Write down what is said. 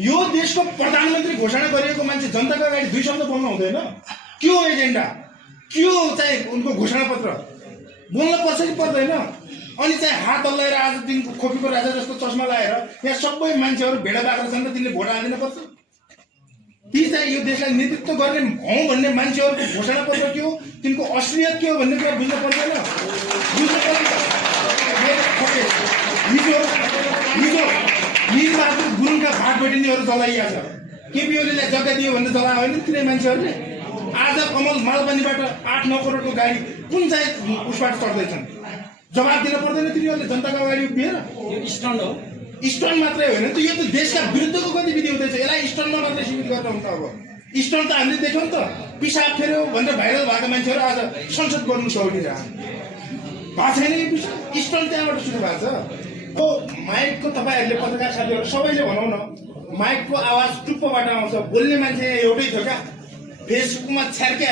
यो देशको प्रधानमन्त्री घोषणा गरिएको मान्छे जनताको अगाडि 2 शब्द बोल्नु हुँदैन। के हो एजेन्डा, के हो चाहिँ उनको घोषणा पत्र बोल्न पर्छ कि पर्दैन? अनि चाहिँ हात हल्लाएर आज दिनको खोपीको राजा जस्तो चस्मा लगाएर यहाँ सबै मान्छेहरू भेडा बाख्रा छन् र तिनले भोट हाल्दिन पर्छ। ती चाहिँ यो देशलाई नेतृत्व गर्ने हौँ भन्ने मान्छेहरूको घोषणा पत्र के हो, तिनको असलियत के हो भन्ने कुरा बुझ्नु पर्दैन। हिजो वीरबहादुर गुरुङका भाट बटिनीहरू जलाइया छ। केपी ओलीलाई जग्गा दियो भनेर जलायो होइन तिनै मान्छेहरूले? आज कमल मालपानीबाट 8-9 करोडको गाडी कुन चाहिँ उसबाट चढ्दैछन्? जवाब दिन पर्दैन तिनीहरूले जनताको अगाडि उभिएर? यो स्टन्ट हो। स्टन्ट मात्रै होइन त, यो त देशका विरुद्धको गतिविधि हुँदैछ। यसलाई स्टन्टमा मात्रै सीमित गर्न हुन्छ। अब स्टन्ट त हामीले देख्यौँ त, पिसाब फेर्यो भनेर भाइरल भएको मान्छेहरू आज संसद गर्नु दौडिरहेको भएको छैन। यो स्टन्ट त्यहाँबाट सुरु भएको छ। हो माइकको तपाईँहरूले पत्रकार साथीहरू सबैले भनौँ न, माइकको आवाज टुप्पोबाट आउँछ। बोल्ने मान्छे एउटै थियो क्या, फेसबुकमा छ्यार्के